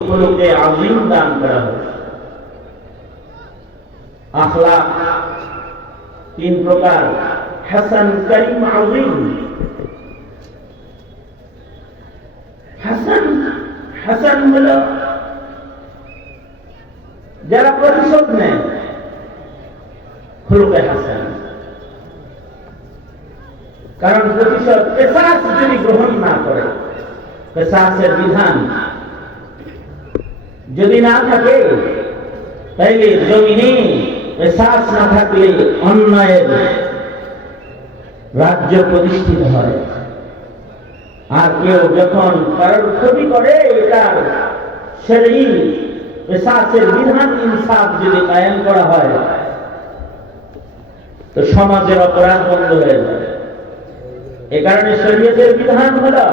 খুলুকে আযীম দান করা হয়। আখলাক তিন প্রকার, হাসান, কারীম, আযীম। হাসান হাসান হলো যারা প্রতিশোধ নেয়, খুলুকে হাসান। কারণ প্রতিশোধ কিসাস যদি গ্রহণ না করে, কিসাসের বিধান যদি না থাকে, তাইলে জমিনে কিসাস না থাকলে অন্যায়ের রাজ্য প্রতিষ্ঠিত হয়। আর কেউ যখন কারোর ক্ষতি করে, এটার শরঈ কিসাসের বিধান, ইনসাফ যদি কায়েম করা হয়, তো সমাজের অপরাধ বন্ধ হয়ে যায়। এ কারণে শরীয়তের বিধান হলো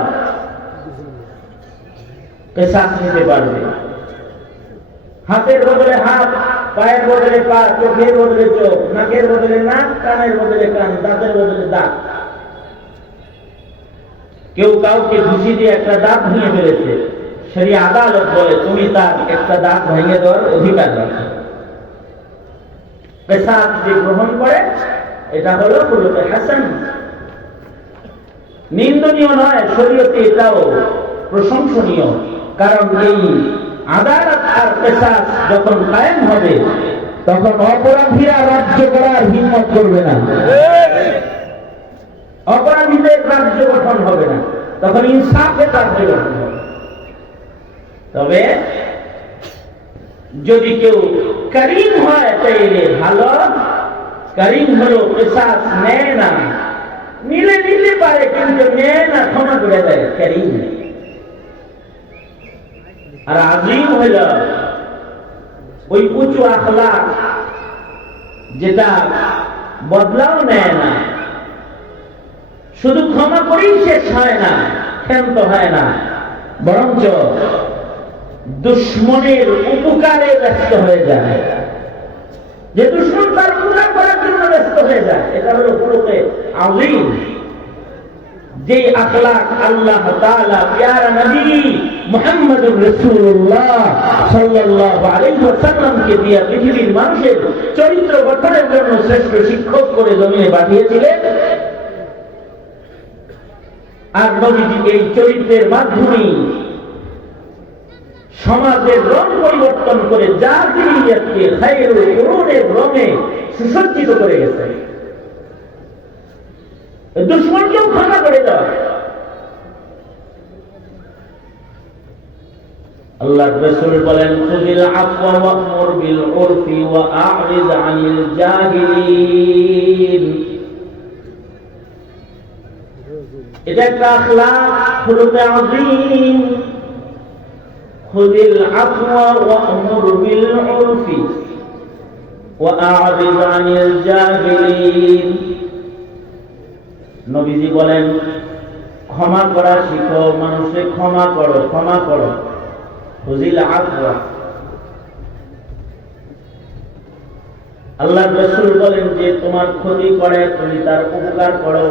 কিসাস নিতে পারবে। হাতের বদলে হাত, পায়ের বদলে পা, চোখের বদলে চোখ, নাকের বদলে নাক, কানের বদলে কান, দাঁতের বদলে দাঁত। কেউ কাউকে ঘুষি দিয়ে একটা দাঁত ভেঙে ফেলেছে, শরীয়ত আদালত বলে তুমি তার একটা দাঁত ভেঙে দেওয়ার অধিকার রাখো। কিসাস যে গ্রহণ করে, এটা হলো খুলুকে হাসান। নিন্দনীয় নয়, শরীয়তে এটাও প্রশংসনীয়। কারণ এই আদালত আর কিসাস যখন কায়েম হবে, তখন অপরাধীরা রাজ্য করার হিম্মত করবে না, অপরাধীদের রাজ্য গঠন হবে না, তখন ইনসাফের রাজ্য গঠন হবে। তবে যদি কেউ করিম হয়, তাইলে ভালো। করিম হলো কিসাস নেয় না, নিলে নিতে পারে কিন্তু নেয় না, ক্ষমা করে দেয়, করিম। আর আযীম হইল ওই উঁচু আখলাক যেটা বদলাও নেয় না, শুধু ক্ষমা করেই শেষ হয় না, ক্ষান্ত হয় না, বরঞ্চ দুশ্মনের উপকারে ব্যস্ত হয়ে যায়। যে দুশ্মন তার উপকার করার জন্য ব্যস্ত হয়ে যায়, এটা হলো খুলুকে আযীম। যে আখলাক আল্লাহ তাআলা প্যারা নবী মুহাম্মদুর রাসূলুল্লাহ সাল্লাল্লাহু আলাইহি ওয়াসাল্লামকে দিয়ে পৃথিবীর মানুষের চরিত্র গঠনের জন্য শ্রেষ্ঠ শিক্ষক করে জমিনে পাঠিয়েছিলেন। আর নবীজি এই চরিত্রের মাধ্যমে সমাজের রং পরিবর্তন করে জাহিলিয়াতকে খায়রুল কুরুনের রঙে সুসজ্জিত করে গেছেন। দুশ্মনকেও ক্ষমা করে দাও। আল্লাহর রাসূল বলেন, খুযিল আফওয়া ওয়া'মুর বিল উরফি ওয়া আ'রিদ আনিল জাহিলিন। এটা একটা আখলাক, খুলুকে আযীম। খুযিল আফওয়া ওয়া'মুর বিল উরফি ওয়া আ'রিদ আনিল জাহিলিন। নবীজি বলেন, ক্ষমা করা শিখো, মানুষকে ক্ষমা করো, ক্ষমা করো। খুযিল আফওয়া। আল্লাহর রাসূল বলেন যে তোমার ক্ষতি করে তুমি তার উপকার করো।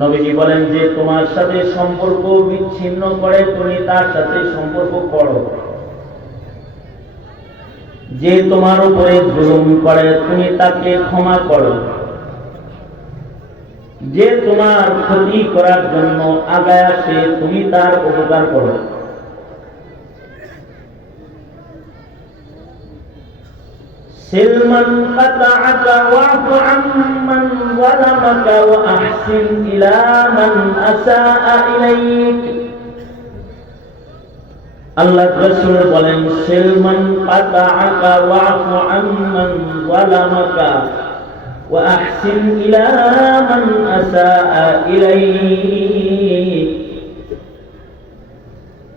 নবীজি বলেন যে তোমার সাথে সম্পর্ক বিচ্ছিন্ন করে তুমি তার সাথে সম্পর্ক করো। যে তোমার উপরে জুলুম করে তুমি তাকে ক্ষমা করো। যে তোমার ক্ষতি করার জন্য আগায় আসে তুমি তার উপকার করো। সিলমান কাতাআকা ওয়াফু আম্মান যালামাকা ওয়া আহসিন ইলা মান আসাআ ইলাইক। আল্লাহর রাসূল বলেন, সিলমান কাতাআকা ওয়াফু আম্মান যালামাকা ওয়া আহসিন ইলা মান আসাআ ইলাইক।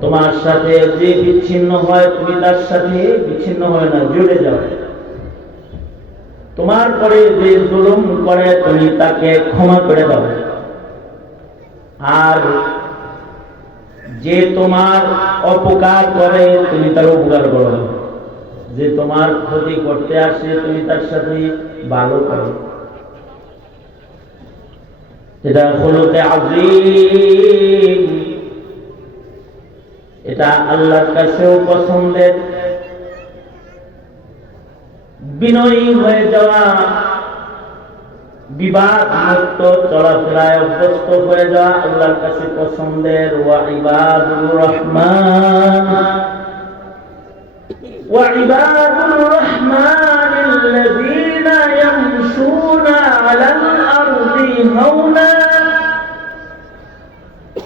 তোমার সাথে যে বিচ্ছিন্ন হয় তুমি তার সাথে বিচ্ছিন্ন হয় না, জুড়ে যাও। তোমার পরে যে জুলুম করে তুমি তাকে ক্ষমা করে দাও। আর যে তোমার অপকার করে তুমি তার উপকার করো। যে তোমার ক্ষতি করতে আসে তুমি তার সাথে ভালো করো। এটা খুলুকে আযীম, এটা আল্লাহর কাছেও পছন্দের। বিনয়ী হয়ে যাওয়া, বিবাদ মুক্ত চলাফেরায় অভ্যস্ত হয়ে যাওয়া আল্লাহর কাছে পছন্দের। ওয়া ইবাদুর রহমান ওয়া ইবাদুর রহমানিল্লাযীনা ইয়ামশুনা আলাল আরদি হাওনা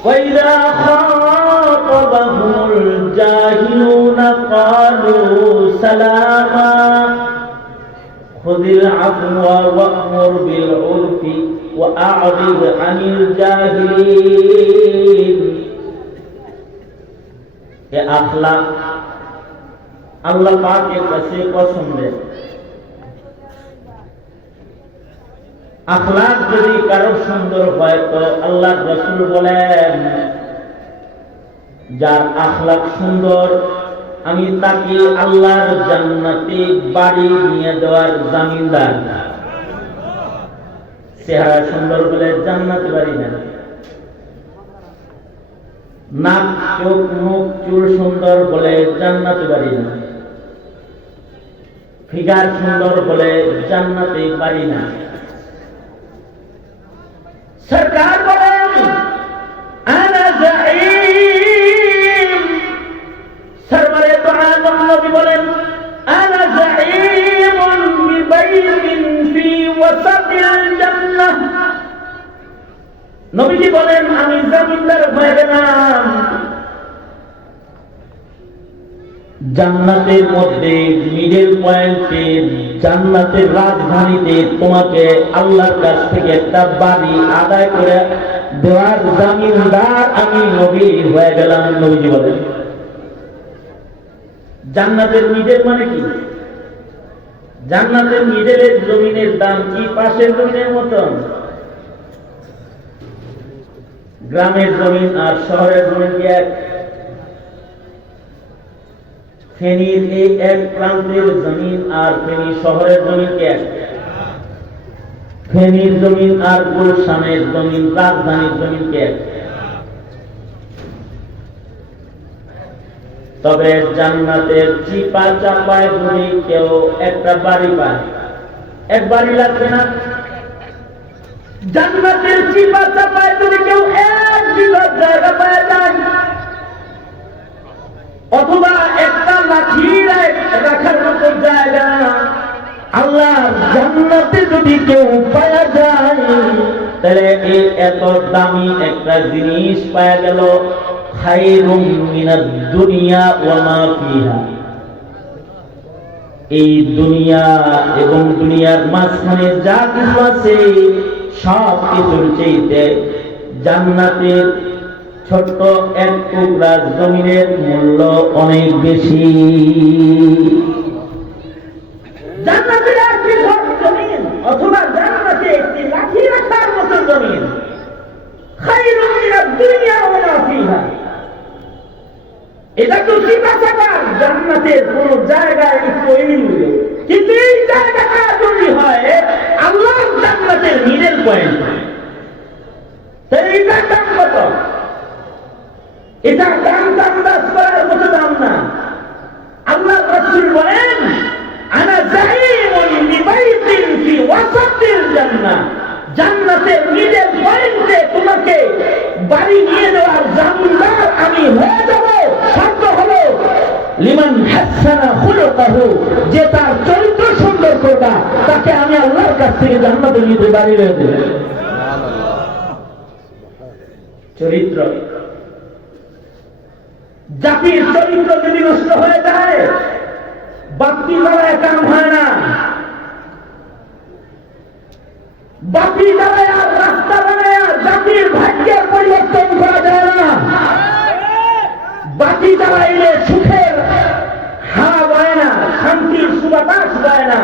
ওয়া ইযা খাতাবাহুমুল জাহিলুনা ক্বালু সালামা খুযিল আফওয়া ওয়া'মুর বিল উরফি ওয়া আ'রিদ আনিল জাহিলিন। এ আখলাক আল্লাহ পাকের কাছে পছন্দের। আখলাক যদি কারো সুন্দর হয় তো আল্লাহর রাসূল বলেন, যার আখলাক সুন্দর আমি তাকে আল্লাহর জান্নাতে বাড়ি নিয়ে দেওয়ার জামিনদার। চেহারা সুন্দর বলে জান্নাতে বাড়ি না, নাক চোখ মুখ চুল সুন্দর বলে জান্নাতে বাড়ি না, ফিগার সুন্দর বলে জান্নাতে বাড়ি না। সরকার বলেন আনা জাঈম, সরওয়ারে দু আলম নবী বলেন আনা জাঈমুন বিবাইতিন ফি ওয়াসাতিল জান্নাহ। নবীজি বলেন আমি জমিদার হয়ে গেলাম জান্নাতের মধ্যে, মিডল পয়েন্টে, জান্নাতের রাজধানীতে তোমাকে আল্লাহর কাছ থেকে একটা বাড়ি আদায় করে দেওয়ার জামিনদার আমি নবী হয়ে গেলাম। নবীজি বলেন জান্নাতের মিডল মানে কি? জান্নাতের মিডলের জমিনের দাম কি পাশের জমিনের মতন? গ্রামের জমিন আর শহরের জমিন কি এক? ফেনীর এই এক প্রান্তের জমিন আর ফেনী শহরের জমিন কি এক? ফেনীর জমিন আর গুলশানের জমিন, রাজধানীর জমিন কি এক? তবে জান্নাতের চিপা চাপায় যদি কেউ একটা বাড়ি পায়, এক বাড়ি লাগবে না? জান্নাতের চিপা চাপায় যদি কেউ এক বিঘা জায়গা পায় যায়, অথবা একটা লাঠি রাখার মতো জায়গা আল্লাহ জান্নাতে যদি কেউ পাওয়া যায়, তাহলে এই এত দামি একটা জিনিস পাওয়া গেল। খায়রুম মিনাদ দুনিয়া ওয়া মা ফিহা, এই দুনিয়া এবং দুনিয়ার মাঝখানে যা কিছু আছে সব কিছুর চাইতে জান্নাতের ছোট্ট এক টুকরা জমিনের মূল্য অনেক বেশি। জান্নাতের একটি জমিন অথবা জান্নাতে একটি লাঠি রাখার মতো জমিন, খায়রুম মিনাদ দুনিয়া ওয়া মা ফিহা, এটা তো চিপাচাপার জান্নাতের কোন জায়গায় একটু মিলবে, কিন্তু এই জায়গাটা যদি হয় আল্লাহর জান্নাতের মিডল পয়েন্ট, তাই এটার দাম কত? এটা দাম দান্দাজ করার মতো দাম না। আল্লাহ রাসূল বলেন আনা জাঈমুন বিবাইতিন ফি ওয়াসাতিল জান্নাহ, জান্নাতের মিডল পয়েন্টে তোমাকে বাড়ি নিয়ে দেওয়ার জামিনদার আমি হয়ে যাব। শর্ত হলো লিমান হাসানা খুলুকাহু, যে তার চরিত্র সুন্দর করবে তাকে আমি আল্লাহর কাছ থেকে জান্নাতে নিতে বাড়ি হয়ে দেব। চরিত্র, জাতির চরিত্র যদি নষ্ট হয়ে যায় বাতি জ্বালায় কাম হয় না, বাতি জ্বালায় আর রাস্তা বানায় জাতির ভাগ্যের পরিবর্তন করা যায় না। বাতি জ্বালাইলে সুখের হাওয়া বয় না, শান্তির সুবাতাস বয় না।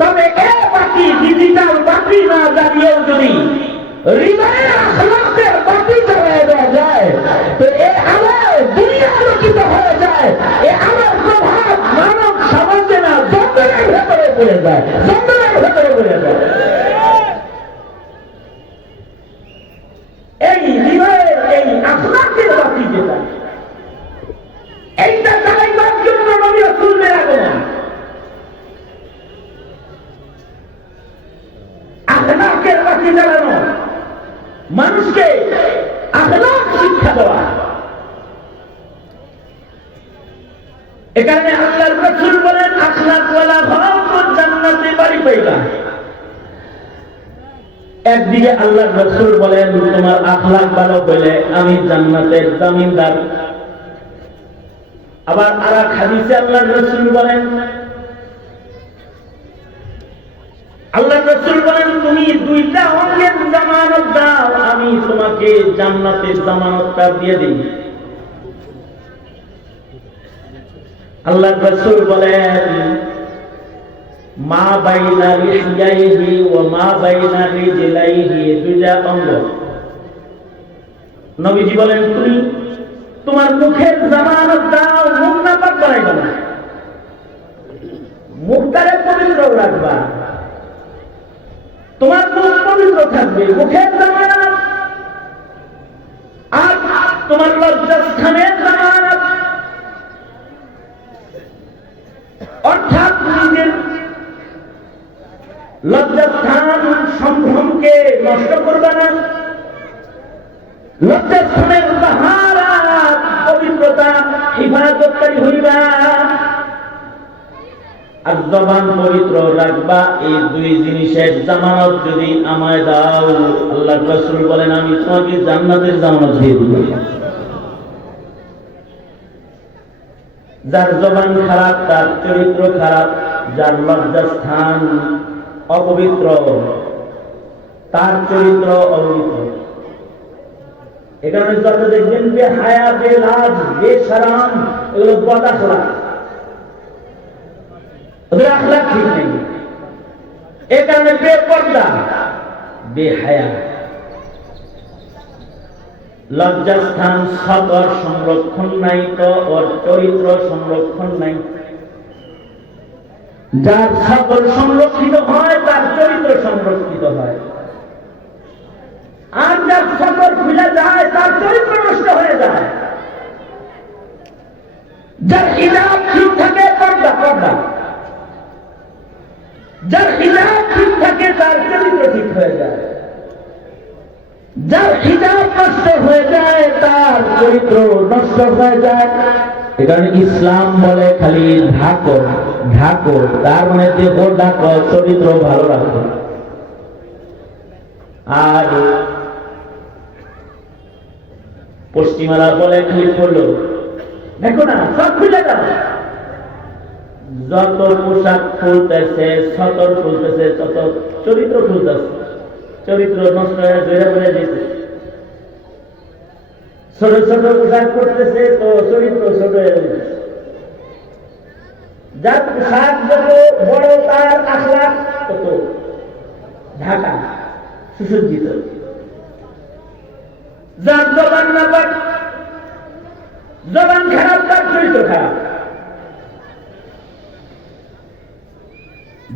তবে এ বাতি ডিজিটাল বাতি না জ্বালিয়েও যদি হৃদয়ের আখলাকের বাতি জ্বালিয়ে দেওয়া যায় তো এ আলো দুনিয়া আলোকিত হয়ে যায়। এ আলোর প্রভাব মানব সমাজে না জঙ্গলের ভেতরে পড়ে যায়, জঙ্গলের ভেতরে পড়ে যায়। এখানে আল্লাহর রাসূল বলেন আখলাক ওয়ালা হক জান্নাতে বাড়ি পাইবা। একদিকে আল্লাহর রাসূল বলেন তোমার আখলাক ভালো হলে আমি জান্নাতের জামিনদার। আবার আরেক হাদিসে আল্লাহর রাসূল বলেন তুমি দুইটা অঙ্গের জামানত দাও আমি তোমাকে জান্নাতের জামানতটা দিয়ে দিই। আল্লাহর রাসূল বলেন মা বাইনা লিহইহি ওয়া মা বাইনা রিজলাইহি, দুইটা অঙ্গ। নবীজি বলেন তুমি তোমার মুখের জামানত দাও, মুখ না পাক বানাইবা না, মুখটারে পবিত্র রাখবা, তোমার মুখ পবিত্র থাকবে, মুখের জামানত। আর তোমার লজ্জাস্থানের জামানত, অর্থাৎ নিজের লজ্জাস্থান সম্ভ্রমকে নষ্ট করবে না, লজ্জাস্থানের তাহারাত পবিত্রতা হিফাজতকারী হইবা, আর জবান পবিত্র রাখবা। এই দুই জিনিসের জামানত যদি আমায় দাও, আল্লাহর রাসূল বলেন আমি তোমাকে জান্নাতের জামানত দিয়ে দেব। যার জবান খারাপ তার চরিত্র খারাপ, যার লজ্জাস্থান অপবিত্র তার চরিত্র অপবিত্র। এ কারণে যত দেখবেন বেহায়া, বেলাজ, বেশরম, এগুলো বদ আখলাক, ওদের আখলাক ঠিক নেই। এ কারণে বেপর্দা, বেহায়া, লজ্জাস্থান সতর সংরক্ষণ নাই তো ওর চরিত্র সংরক্ষণ নাই। যার সতর সংরক্ষিত হয় তার চরিত্র সংরক্ষিত হয়, আর যার সতর খুলে যায় তার চরিত্র নষ্ট হয়ে যায়। যার হিজাব ঠিক থাকে পর্দা পর্দা, যার হিজাব ঠিক থাকে তার চরিত্র ঠিক হয়ে যায়, যার হিজাব নষ্ট হয়ে যায় তার চরিত্র নষ্ট হয়ে যায়। এখানে ইসলাম বলে খালি ঢাকো ঢাকো, তার মানে দেহ ঢাকো, চরিত্র ভালো রাখো। আর পশ্চিমারা বলে খালি পড়লো দেখো না সব খুলে যাবে, যত পোশাক খুলতেছে সতর খুলতেছে তত চরিত্র খুলতেছে, চরিত্র নষ্ট হয়ে জোরে বলে দিতে। ছোট ছোট পোশাক করতেছে তো চরিত্র ছোট হয়ে যাচ্ছে। যার পোশাক যত বড় তার আখলাক তত ঢাকা সুসজ্জিত। যার জবান নাপাক, জবান খারাপ তার চরিত্র খারাপ।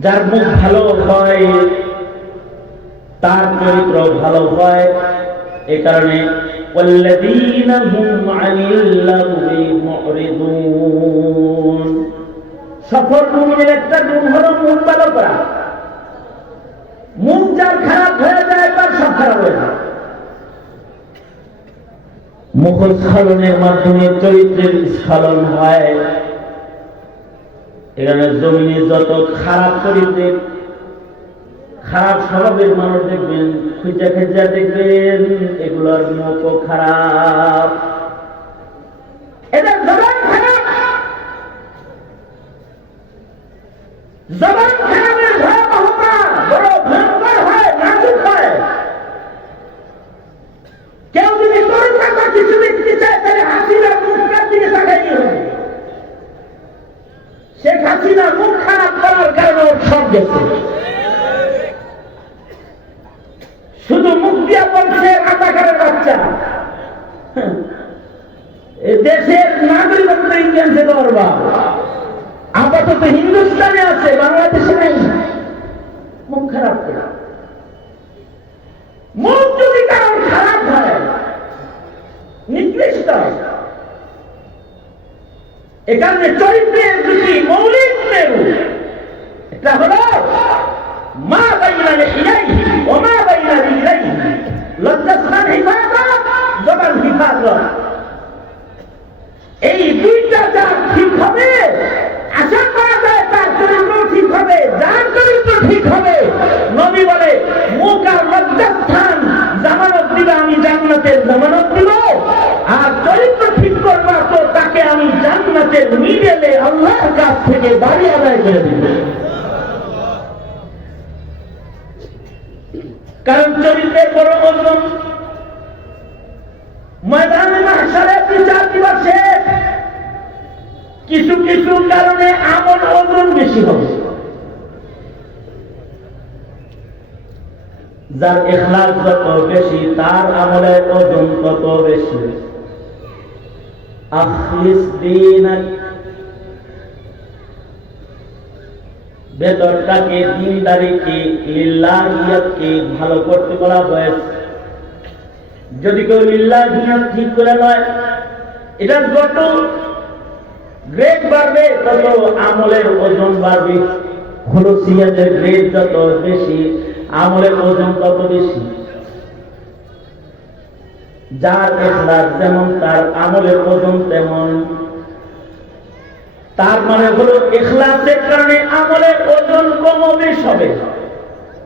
যার মুখ ভালো হয় তার চরিত্র ভালো হয়। এ কারণে ওয়াল্লাযীনা হুম আনিল লাগবি মুরিদুন, সফল মুমিনের একটা গুণ হলো মুখ ভালো করা। মুখ যার খারাপ হয়ে যায় তার সব খারাপ হয়ে যায়। মুখস্খলনের মাধ্যমে চরিত্রের স্খলন হয়। এখানে জমিনে যত খারাপ চরিত্রের, খারাপ স্বভাবের মানুষ দেখবেন, খুঁজা খুঁজা দেখবেন এগুলোর মুখও খারাপ, এদের জবান খারাপ। জবান খারাপের ভয়াবহতা বড় ভয়ঙ্কর হয়, নাজুক হয়। কেউ যদি তরুণ থাকা কিছু দেখতে চায় তাহলে হাসিনা মুখটার দিকে তাকাই হবে। শেখ হাসিনা মুখ খারাপ করার কারণে ওর সব গেছে। শুধু মুখ দিয়া বলছে রাজাকারের বাচ্চা, দেশের নাগরিকত্ব ইন্ডিয়ানসে করবা, আপাতত হিন্দুস্তানে আছে, বাংলাদেশে নাই। মুখ খারাপ করে, মুখ যদি কারণ খারাপ হয় নিকৃষ্ট। এখানে চরিত্রের দুটি মৌলিক মেরু, একটা হলো মা বাইনা লিহইহি ওয়া মা বাইনা রিজলাইহি, লজ্জাস্থান হিফাজত, জবান হিফাজত। এই দুইটা যা ঠিক হবে ঠিক হবে। নবী বলে মুখ আর লজ্জাস্থান জামানত দিবে, আমি জান্নাতের জামানত দিব। আর চরিত্র ঠিক করবা তো তাকে আমি জান্নাতের মিডলে আল্লাহর কাছ থেকে বাড়ি আদায় করে দিব। কারণ চরিত্রের বড় ওজন। ময়দানে মাহশারে বিচার দিবসে কিছু কিছু কারণে আমল ওজন বেশি হবে। যার ইখলাস যত বেশি তার আমলের ওজন তত বেশি। আখলিস দীনাক, ভেতরটাকে দিনদারিকে লিল্লাহিয়াতকে ভালো করতে বলা হয়েছে। যদি কেউ লিল্লাহিয়াত ঠিক করে নয়, এটা যত গ্রেড বাড়বে তত আমলের ওজন বাড়বে। খুলুসিয়াতের গ্রেড যত বেশি আমলের ওজন তত বেশি। যার ইখলাস যেমন তার আমলের ওজন তেমন। তার মানে হলো ইখলাসের কারণে আমলের ওজন কম বেশ হবে।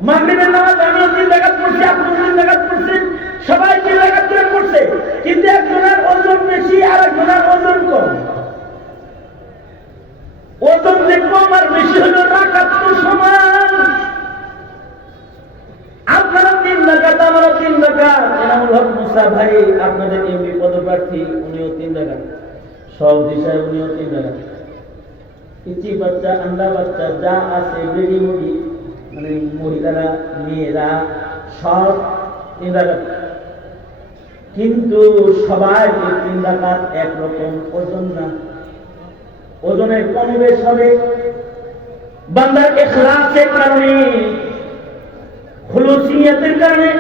মাগরিবের নামাজ আমিও 3 রাকাত পড়ছি, আপনিও 3 রাকাত পড়ছেন, সবাই 3 রাকাত করে পড়ছে, কিন্তু একজনের ওজন বেশি আর একজনের ওজন কম। ওজন যে কম আর বেশি হলো রাকাত তো সমান। আপনারা 3 রাকাত, আমারও 3 রাকাত। এনামুল হক মুসা ভাই আপনাদের এমপি পদপ্রার্থী, উনিও 3 রাকাত। সব দিশায় উনিও 3 রাকাত। ইচি বাচ্চা, আন্ডা বাচ্চা যা আছে, বেডি মুড়ি, মানে মহিলারা মেয়েরা সব 3 রাকাত। কিন্তু সবাই 3 রাকাত একরকম ওজন না, ওজনের কম বেশ হবে। বান্দার ইখলাসের কারণে, খুলুসিয়াতের কারণে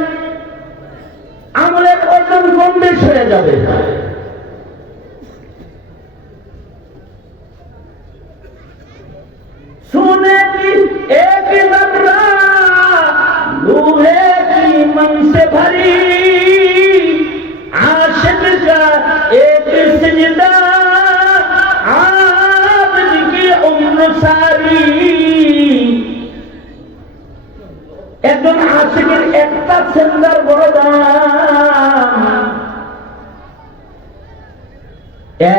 আমলের ওজন কম বেশ হয়ে যাবে। सोने की एक जर्रा लोहे की मन से भरी, आशिक का एक सजदा आबिद की उम्र सारी। একজন আশিকের একটা সেজদার বড় দাম।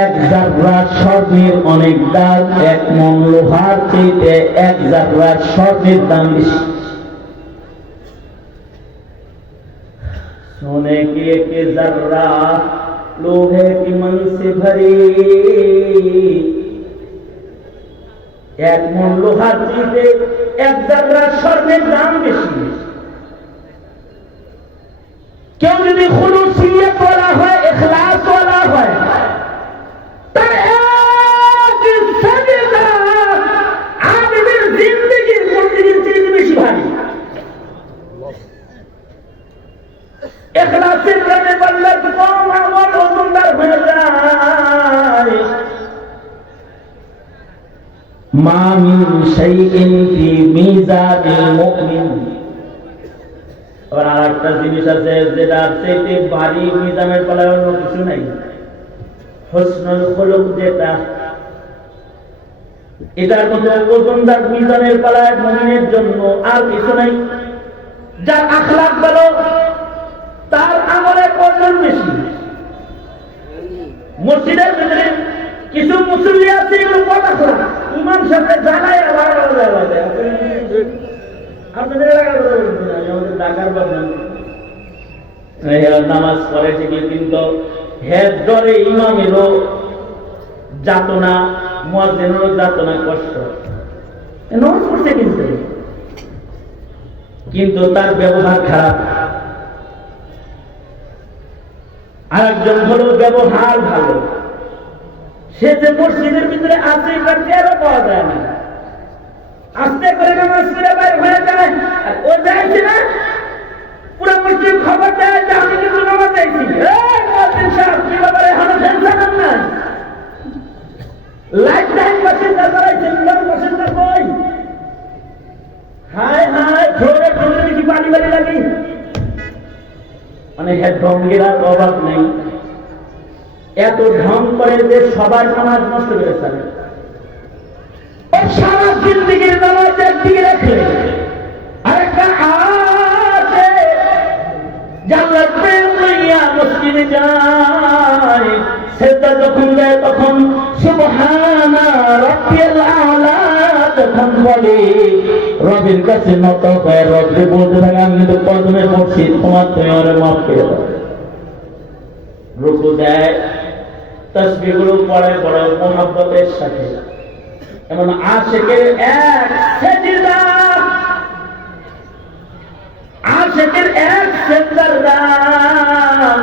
এক জাররা স্বর্ণের অনেক দাম, 1 মণ লোহার চেয়ে 1 জাররা স্বর্ণের দাম বেশি। সোনে কি এক জাররা লোহে কি মন সে ভরি, 1 মণ লোহার চেয়ে 1 জাররা স্বর্ণের দাম বেশি। কেউ যদি খুলুসিয়ত ওয়ালা হয়, ইখলাস ওয়ালা হয়, তার এক সাজদা আবিদের জিন্দেগীর মূল্যের চেয়ে বেশি ভারী। ইখলাসের কারণে বান্দার কম আমল ওজনদার হয়ে যায়। মা মিন শাইইন ফি মিজানিল মুমিন। আবার আরেকটা জিনিস আছে যেটা চাইতে ভারী মিজানের পালায় অন্য কিছু নাই। হুসনুল খুলুক যেটা, এটার মধ্যে ওজনদার মিজানের পালায় মুমিনের জন্য আর কিছু নাই। যার আখলাক ভালো তার আমলের ওজন বেশি। মসজিদের ভিতরে কিছু মুসল্লি আছে এগুলো বড় আখলাক, ইমাম সাহেব জানায় আবার আপনাদের এলাকার কথা বলছি না, আমাদের ঢাকার বাবনান নামাজ পড়ে ঠিকই, কিন্তু হের ডরে ইমামেরও যাতনা, মুয়াজ্জিনেরও যাতনা, কষ্ট। নামাজ পড়ছে কিন্তু তার ব্যবহার খারাপ। আরেকজন হলো ব্যবহার ভালো, সে যে মসজিদের ভিতরে আছে এবার টেরও পাওয়া যায় না, আস্তে করে নামাজ পড়ে বাইরে হয়ে যায়। আর ও যাইছে না, পুরো মসজিদ খবর দেয় যে আমি কিন্তু নামাজ যাইছি। মুয়াজ্জিন সাহেব কি ব্যাপারে এখনো ফ্যান চালান না? লাইফ টাইম বাসিন্দা করাইছেন, বাসিন্দা কই? হায় হায়, ফ্লোরে ফ্লোরে কি পানি বাড়ি লাগে? মানে হ্যাঁ, ঢঙ্গের আর অভাব নেই। এত ঢং করে যে সবার নামাজ নষ্ট করে ফেলে। সারা জিন্দেগির নামাজ একদিকে রাখলে একটা আছে জান্নাত প্রেম লইয়া মসজিদে যায়, সেজদা যখন দেয় তখন সুবহানা রাব্বিয়াল আ'লা যখন বলে, রবের কাছে নত হয়ে রবকে বলতে থাকে আমি তো কদমে পড়ছি, তোমার তুমি আমার মাফ করে দাও। রুকু দেয়, তাসবিহগুলো পড়ে বড় মুহাব্বতের সাথে। এমন আশিকের এক সেজদা, আশিকের এক সেজদার দাম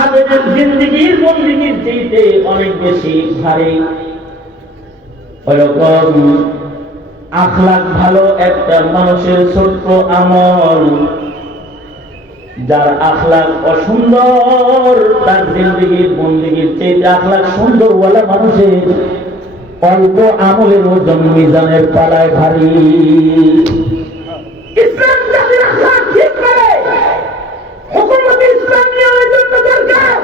আবেদের জিন্দেগীর বন্দেগীর চাইতে অনেক বেশি ভারী। ওরকম আখলাক ভালো একটা মানুষের ছোট্ট আমল, যার আখলাক অসুন্দর তার জিন্দেগীর বন্দেগীর চাইতে আখলাক সুন্দর ওয়ালা মানুষের অল্প আমলের ওজন মিজানের পালায় ভারী। ইসলাম জাতির আখলাক ঠিক করে, হুকুমত ইসলামিয়ার জন্য দরকার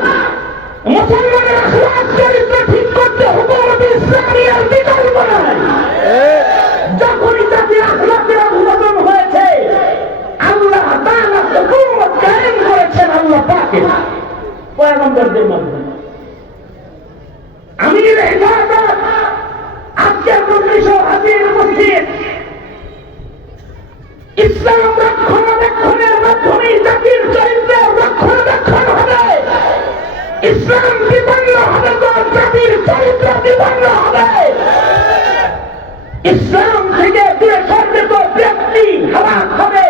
মুসলমানের আখলাক চরিত্র ঠিক করতে হুকুমত ইসলামিয়ার বিকল্প নাই। যখনই জাতির আখলাকের অবনতন হয়েছে, আল্লাহ তাআলা হুকুমত কায়েম করেছেন আল্লাহ পাকের পয়গম্বরদের মাধ্যমে। আমির ইবাদত আজকের মজলিসে হাজির উপস্থিত, ইসলাম রক্ষণাবেক্ষণের মাধ্যমে জাতির চরিত্রের রক্ষণাবেক্ষণ হবে। ইসলাম বিপন্ন হবে তো জাতির চরিত্র বিপন্ন হবে। ইসলাম থেকে দূরে সরবে তো ব্যক্তি হালাক হবে,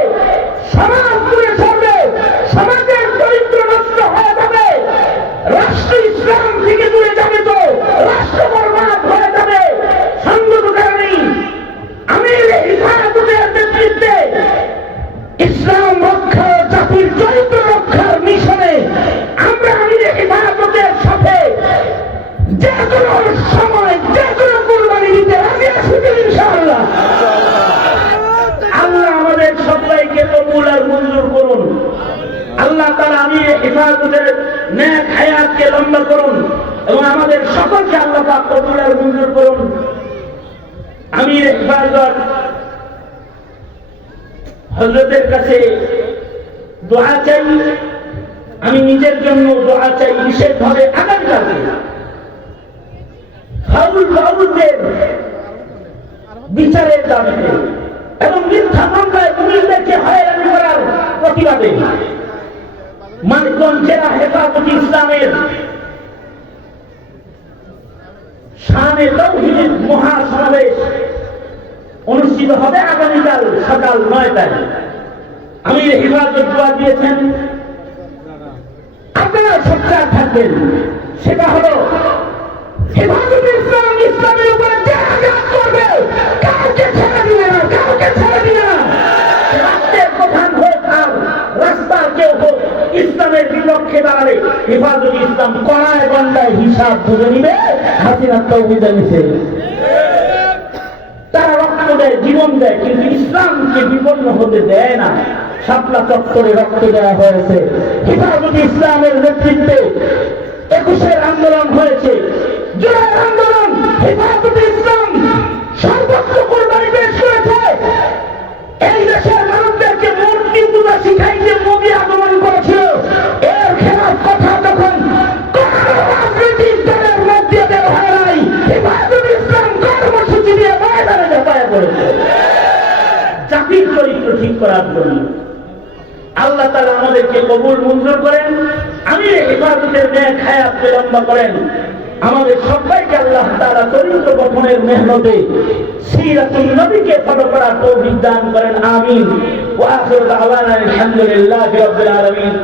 সমাজ দূরে সরবে, সমাজের চরিত্র নষ্ট হয়ে যাবে। রাষ্ট্র ইসলাম থেকে দূরে যাবে তো রাষ্ট্র বরবাদ হয়ে যাবে। সঙ্গত কারণে আমির হিফাজতের নেতৃত্বে ইসলাম রক্ষা, জাতির চরিত্র রক্ষার মিশনে আমরা আমির হিফাজতের সাথে যে কোনো সময় যে কোনো কুরবানি দিতে রাজি আছি ইনশাআল্লাহ। আল্লাহ আমাদের সবাইকে কবুল আর মঞ্জুর করুন। আল্লাহ তাআলা আমির হিফাজতের নেক হায়াতকে লম্বা করুন এবং আমাদের সকলকে আল্লাহ পাক কবুল আর মঞ্জুর করুন। আমির হিফাজত হযরতের কাছে দোয়া চাই, আমি নিজের জন্য দোয়া চাই বিশেষভাবে আগামীকালকে ফাউলদের বিচারের দাবিতে এবং মিথ্যা মামলায় মুমিনদেরকে হয়রানি করার প্রতিবাদে মানিকগঞ্জ জেলা হেফাজত ইসলামের শানে তাওহীদ মহাসমাবেশ অনুষ্ঠিত হবে আগামীকাল সকাল ৯টায়। আমির হিফাজত দোয়া দিয়েছেন, আপনারা সোচ্চার থাকবেন। সেটা হলো হেফাজত ইসলাম ইসলামের উপরে যে আঘাত করবে কাউকে ছেড়ে দিবে না, কাউকে ছেড়ে দিবে না। রাষ্ট্রের প্রধান হোক আর রাস্তার কেউ হোক, ইসলামের বিপক্ষে দাঁড়ালে হেফাজত ইসলাম কড়ায় গন্ডায় হিসাব বুঝে নিবে। হাসিনার তৌহিদের মিছিল তারা রক্ত দেয়, জীবন দেয়, কিন্তু ইসলামকে বিপন্ন হতে দেয় না। শাপলা চত্বরে রক্ত দেওয়া হয়েছে। হেফাজত ইসলামের নেতৃত্বে ২১-এর আন্দোলন হয়েছে, জুলাই আন্দোলন। হেফাজত ইসলাম সর্বোচ্চ কুরবানি পেশ করেছে। এই দেশের মানুষদেরকে মূর্তি পূজা শিখাইতে মোদি আগমন করেছিল। এর খেলাফ কথা যখন রাজনৈতিক দলের মধ্যে বের হয় নাই, হেফাজত ইসলাম কর্মসূচি দিয়ে ময়দানে ঝাঁপায়া পড়েছে জাতির চরিত্র ঠিক করার জন্য। আল্লাহ তাআলা আমাদেরকে কবুল মঞ্জুর করেন, আমির হেফাজতের নেক হায়াত লম্বা করেন। আমাদের সবাইকে আল্লাহ তাআলা চরিত্র গঠনের মেহনতে সিরাতুন নবীকে ফলো করার তৌফিক দান করেন। আমিন। ওয়া আখিরু দাওয়ানা আলহামদুলিল্লাহি রাব্বিল আলামিন।